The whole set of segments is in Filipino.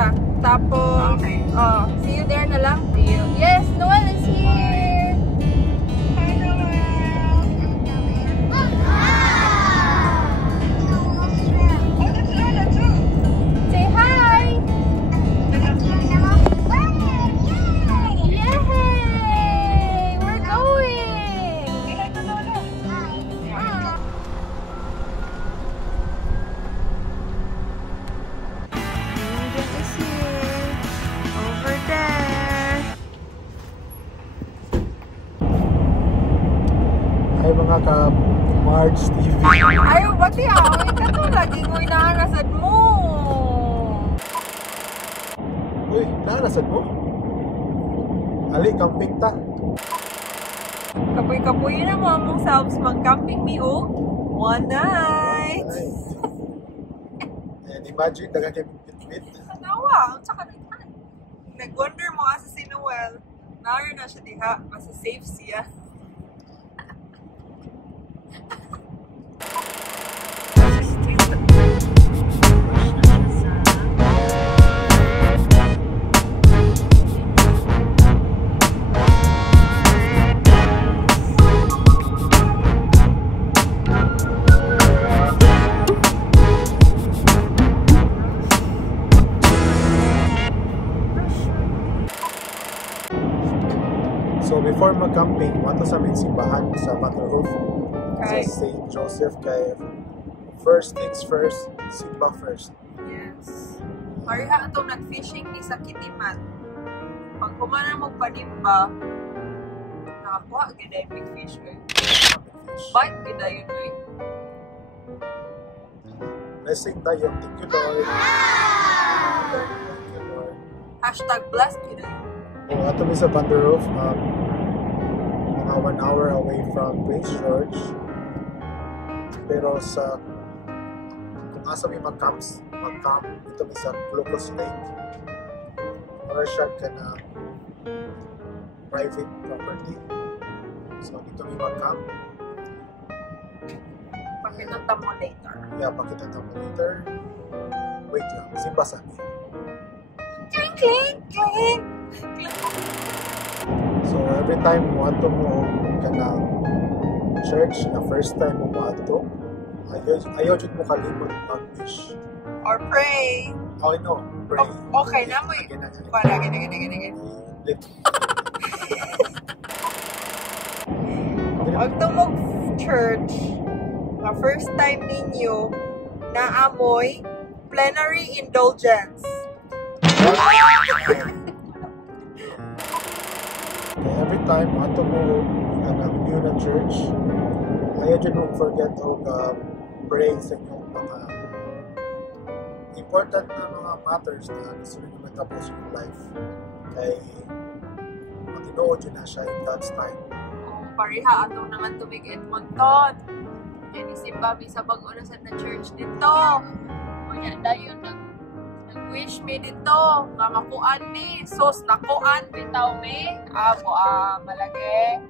ta. Tapos, see you there na lang. See you. Yes, Noel is here! Hi, Noel! Oh, that's Lola too! Say hi! Yay! We're going! Say hi to Lola! Angel is here. Over there. Ay mga ka-Marge TV. Ay, bati ako. Ito lagi ko inaanasad mo. Uy, naanasad mo? Ali, camping ta. Kapoy-kapoy na mo among selves mag-camping me, oh. One night. Ay. And imagine, daga kayo bit-bit. Nawa, ang tsaka nag-wonder mo kasi si Noel. Naroon na siya diha, kasi safe siya. So before mag-camping, wato sa aming simbahan sa Matterhoof. Okay. Sa St. Joseph kay first things first, simba first. Yes. Mariha itong nag-fishing ni sa Kitiman. Pag kumana mo panimba, nakakuha ganda yung big fish ko. Bite ganda yun mo eh. Blessing tayo. Thank you, Lord. Thank you, Lord. Hashtag blessed ganda yun. Kung ato mi sa Matterhoof, mga 1 hour away from Prince George. Pero sa kung asa mi mag-camp dito mi sa Locos Lake. Or siya ka na private property. So dito mi mag-camp. Pakita mo later. Yeah, pakita mo later. Wait lang, simba sa amin. Cling, cling, cling. So every time mo ato mo ka na church na first time mo maato, ayaw jud mo kalimot mag-wish. Or pray. Oh, no, pray. Okay na mo Again. Para, again. Pag tumog church, na first time ninyo, naamoy plenary indulgence. Every time ato mo new na church, ayaw jud mo forget og pray sa inyong mga important na mga matters na gusto nyo matapos yung life. Kay matinood yun na siya in God's time. Pariha atong naman tumig Edmonton. Yan isimba mi sa bag-unasan na church dito. Kunya dayon nag-wish me dito nga makuan mi. Sos nakuan bitaw mi. Amo malagi.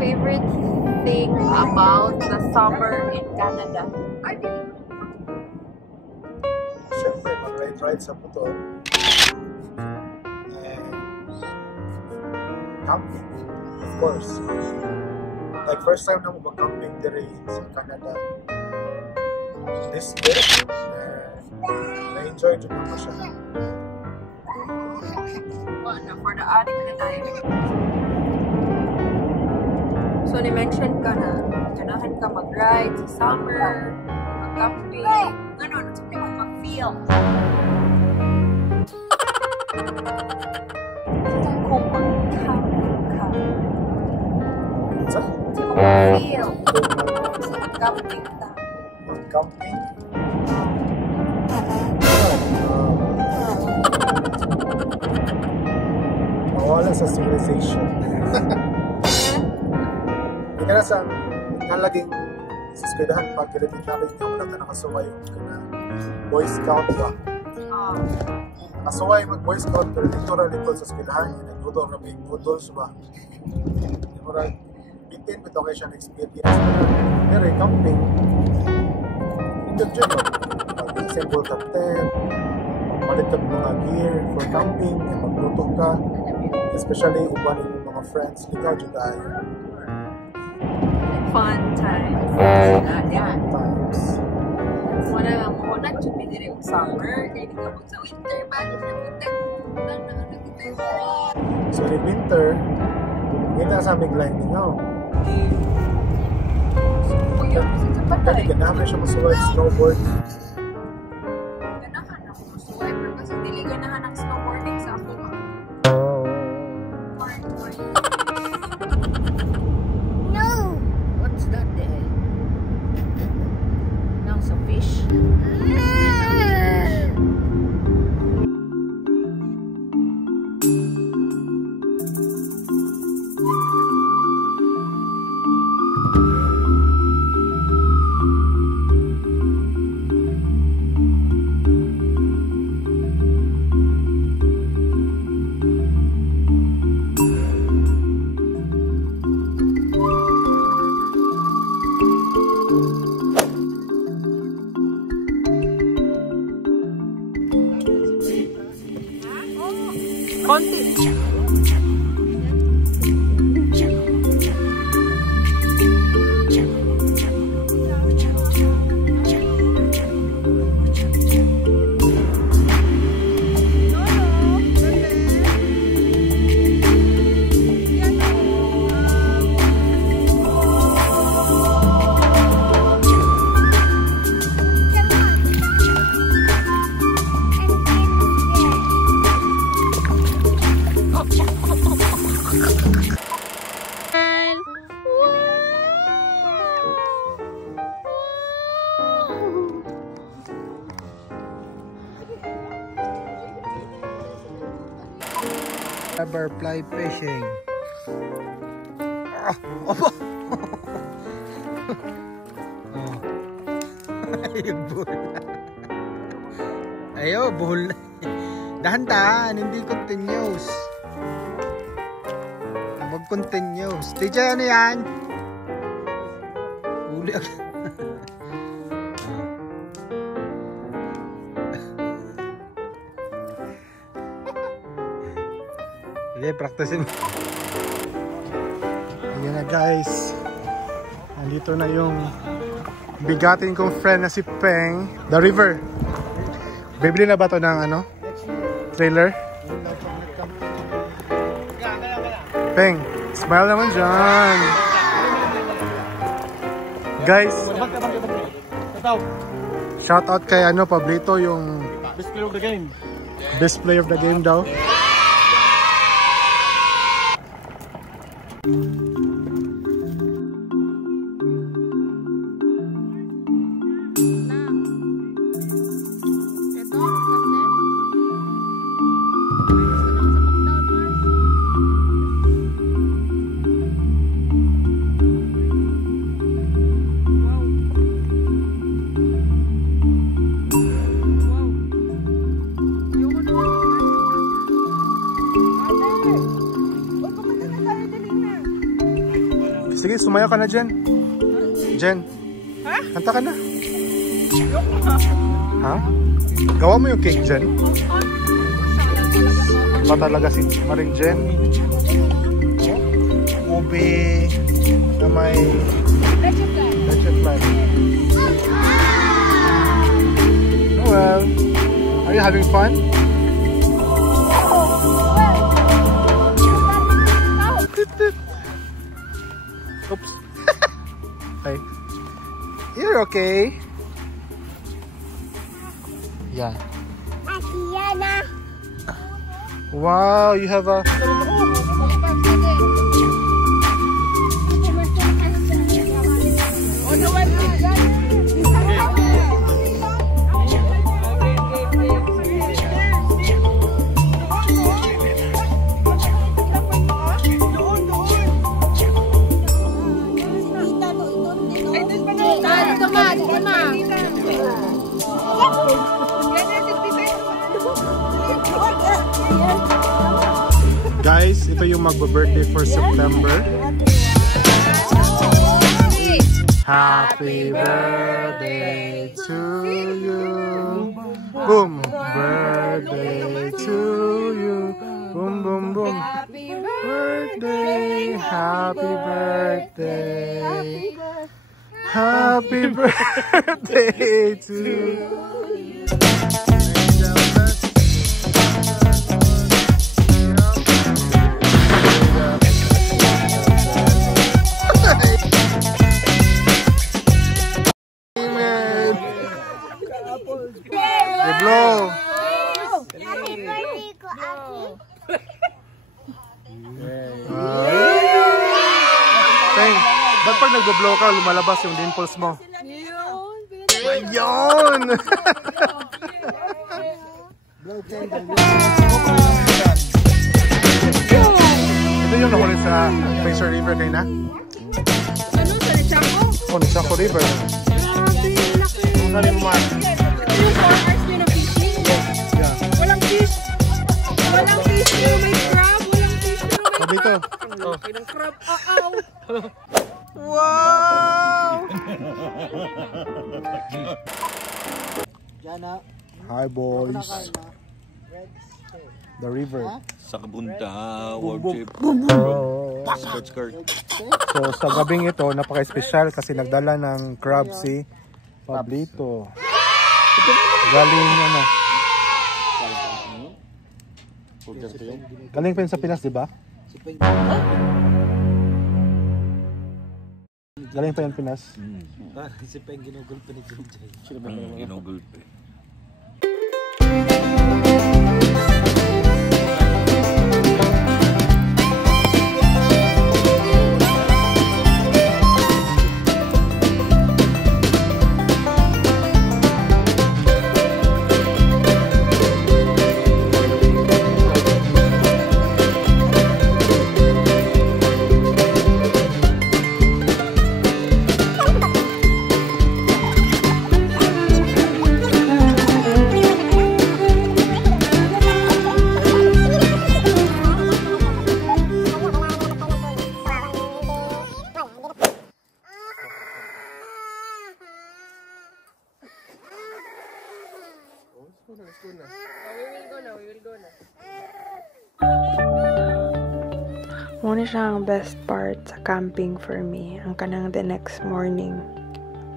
Favorite thing about the summer in Canada? I think Siyempre, mag-ride sa motor. And camping, of course. Like first time na mo mag-camping dire sa Canada. This day, na-enjoy dyan naman siya. for the adik na tayo. So, ni-mention ka na, ganahan ka mag-ride sa summer, mag-camping, gano'n, sabi mo mag-feel. Kung mag-camping ka. Sa? Mag-feel. Mag-camping ka. Mag-camping? Mawala sa civilization. Hindi ka na sa nalaging sa eskwelahan pag elementary nga wala ka nakasuway na Boy Scout ba. Nakasuway mag Boy Scout pero dito ra likod sa eskwelahan nagudol na big udol ba. Murag bitin with occasion experience pero camping ito dyan pag-assemble ka tent palit ka mga gear for camping magluto ka especially uban yung mga friends ligaw dyan tayo Fun times. times Wala mo na chumi dire og summer kay di ka sa winter balik na putek. so in winter kita sa aming line ningaw Uyo sa kani patay. ganahan siya masuway snowboard Ganahan ako masuway pero kasi dili ganahan ang snowboarding sa ako. No! What's that there? Now some fish? Konti. Fly fishing. Opo. Ayo, buhol. Dahan-dahan, hindi continuous. Wag continuous. DJ, ano yan? Uli agad. Sige, practice mo. Ayan na guys. Nandito na yung bigatin kong friend na si Peng. The River. Bibili na ba ito ng ano? Trailer? Peng, smile naman dyan. Guys, shout out kay ano, Pablito, yung Best player of the game. best player of the game daw. Sige, sumayaw ka na, Jen. Jen. Ha? Kanta ka na. Ha? Gawa mo yung cake, Jen. Ba talaga si Maring Jen? Ube na may leche flan. Oh well. Are you having fun? Oops. Hey. You're okay. Yeah. Wow, you have a... Guys, ito yung magbe-birthday for September. Happy birthday to you. Boom. Birthday to you. Boom, boom, boom. Happy birthday. Happy birthday. Happy birthday to you. Blow. Happy birthday ko, Aki. Teng, ba't pag nagbo-blow ka, lumalabas yung dimples mo? Ayun! Ito yung nahuli sa Fraser River kayo na? Ano? Sa Nichaco? Oh, Nichaco River. Ang sabi mo, Mark? Yung 4 hours nyo na fishing? Yeah. Walang fish. Walang fish pero may crab. Walang fish pero may Sabi ito. Ang laki ng crab. Wow! Hi boys. The river. Sa kabunta, world trip. Skirt. So sa gabing ito, napaka-espesyal kasi nagdala ng crab si Pablito. Galing ano? Galing pa yun sa Pinas, di ba? Galing pa yun Pinas. Si Peng ginugulpe ni Junjay. Ginugulpe. Muna siya ang best part sa camping for me. Ang kanang the next morning.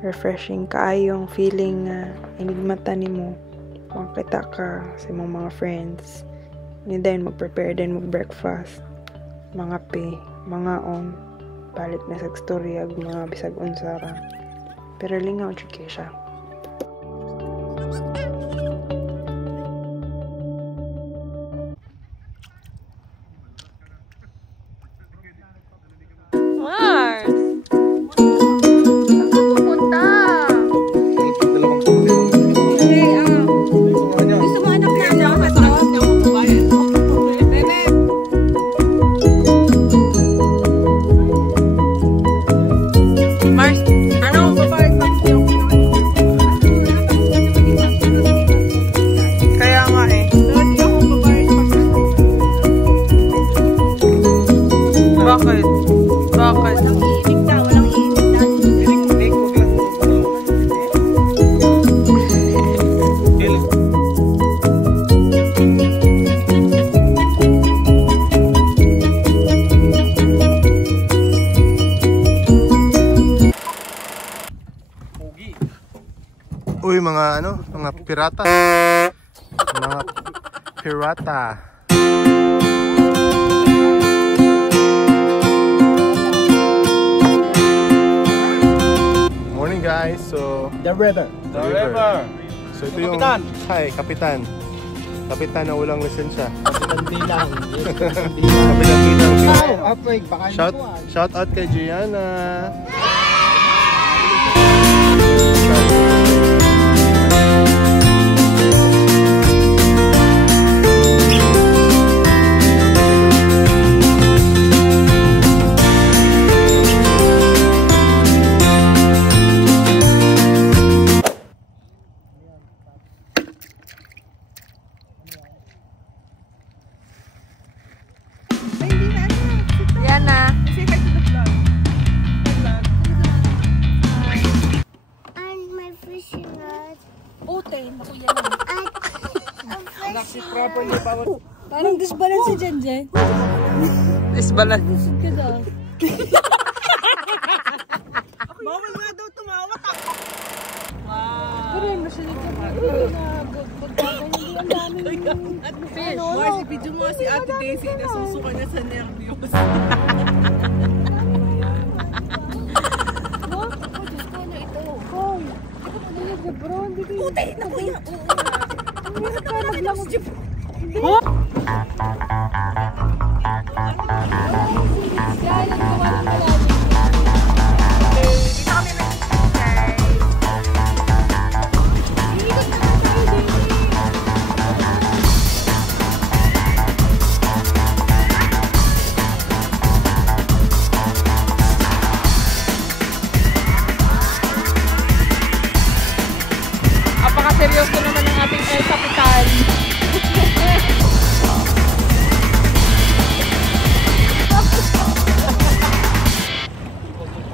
Refreshing kaayong feeling nga inigmata ni mo. Makita ka sa mga friends. And then mag-prepare din mag-breakfast. Mga mga on. Balik na sa storya mga bisag unsara. Pero lingaw jud kay siya. Uy, mga ano, mga pirata. Mga pirata. Morning guys. So, The river. the river. So ito yung Kapitan. Hi, kapitan. Kapitan na walang lisensya. Kapitan bilang. Kapitan bilang. Baka Shout out kay Gianna. Parang disbalance si Jen. Disbalance. Disod ka daw. Bawal nga daw tumawa ka. Pero yung masunod ka pa. Ang dami. Mars, video mo si Ate Daisy. Nasusuka niya sa nervyos. Putay na po yan. Apaka-seryoso naman ng ating El Capitan.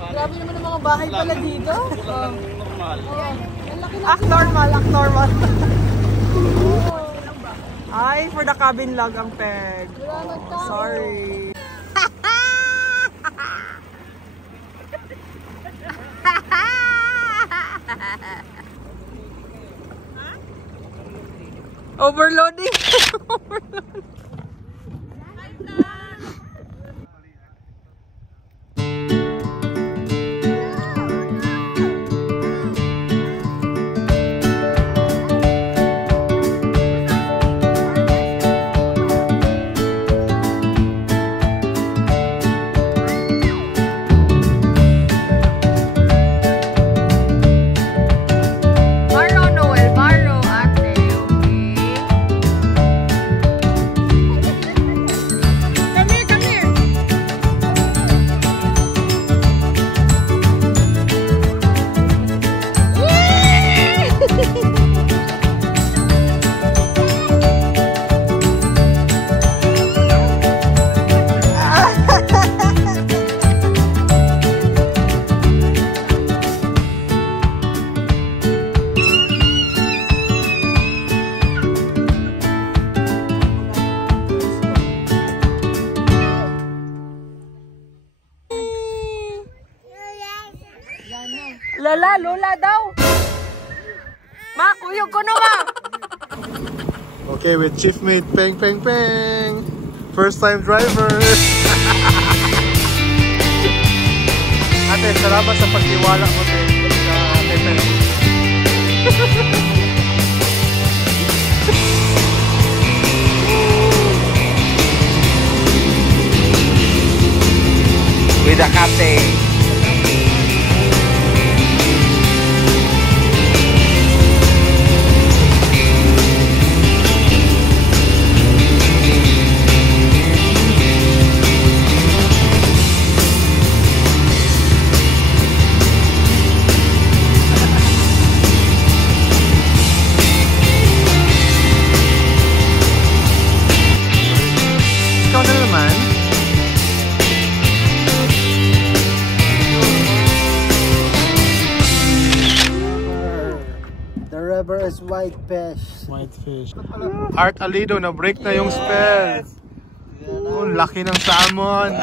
Grabe naman ang mga bahay pala dito. Normal. Normal. Ay, for the cabin log ang peg. Sorry. Overloading. Lola daw. Ma, kuyog ko naman. Okay, with Chief Mate Peng. First time driver. Ate, salamat sa pagtiwala mo kay Peng. With a captain. Ikaw na naman. The river is white fish. White fish. Art Alido, na-break na yung spell. Oh, laki ng salmon.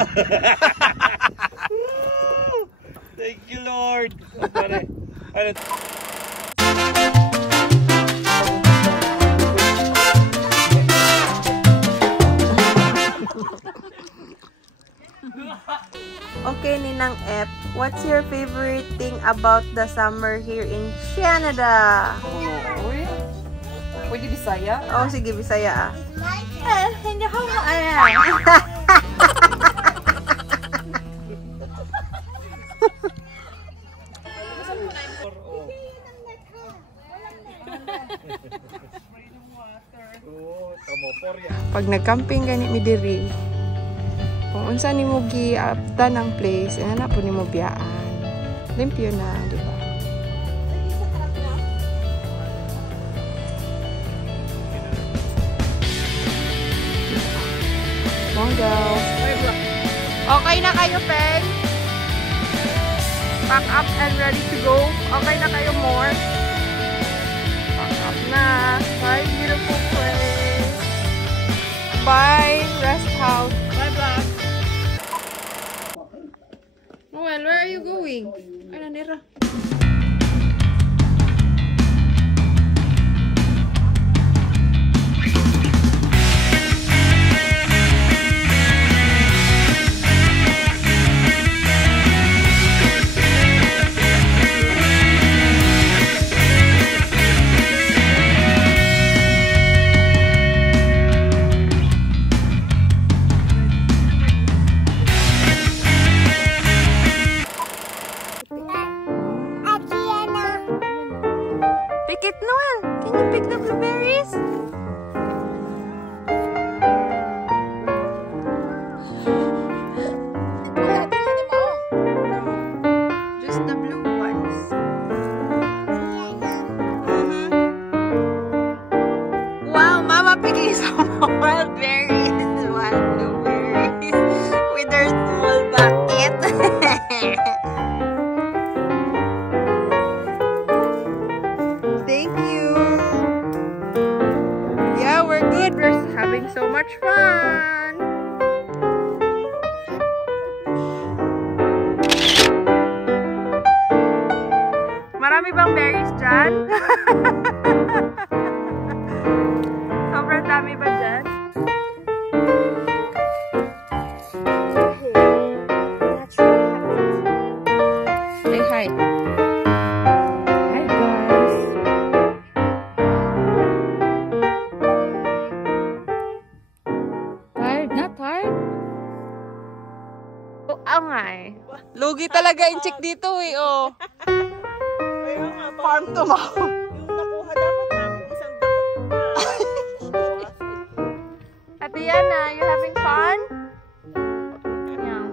Thank you, Lord. Okay, Ninang F, what's your favorite thing about the summer here in Canada? Pwede Bisaya? Oh, sige, Bisaya. Hindi ako Pag nag-camping ganit mi diri, kung unsa nimo giaptan ang place, ana na po nimo biyaan. Limpyo na, di ba? Monggals. Okay na kayo, Peng? Pack up and ready to go. Okay na kayo, more? Pack up you going? Ano nira? Pick it, Noel. Can you pick the blueberries? Just the blue ones. Wow, Mama picking some wild berries. Wild blueberries with her small bucket. Thank you. Yeah, we're good. We're having so much fun. Marami bang berries dyan? Sobrang dami ba dyan? Say hi. Hi guys. Tired? Not tired? Oh, nga eh. Lugi talaga yung chick dito eh, oh. Farm to mouth. Yung nakuha dapat namin isang dakot pa. Ate Yana, you having fun? Yeah.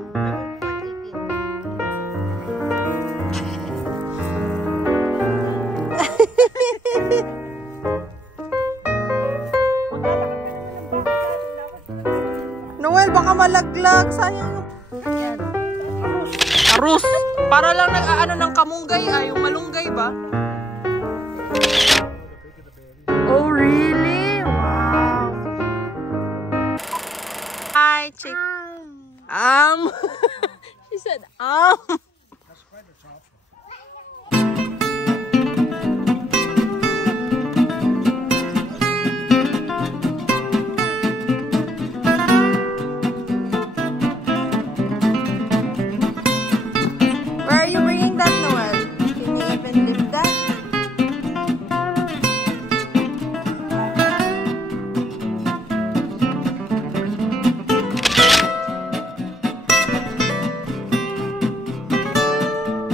Noel, baka malaglag. Sayang yung... Arus! Para lang nag-aano ng kamunggay ay, yung malunggay ba? Oh, really? Wow! Hi, chick. She said, Where are you bringing that, Noel? Can you even lift that?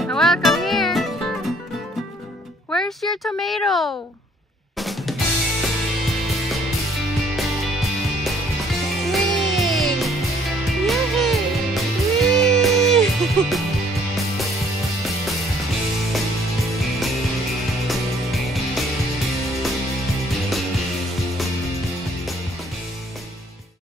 Noel, come here. Where's your tomato?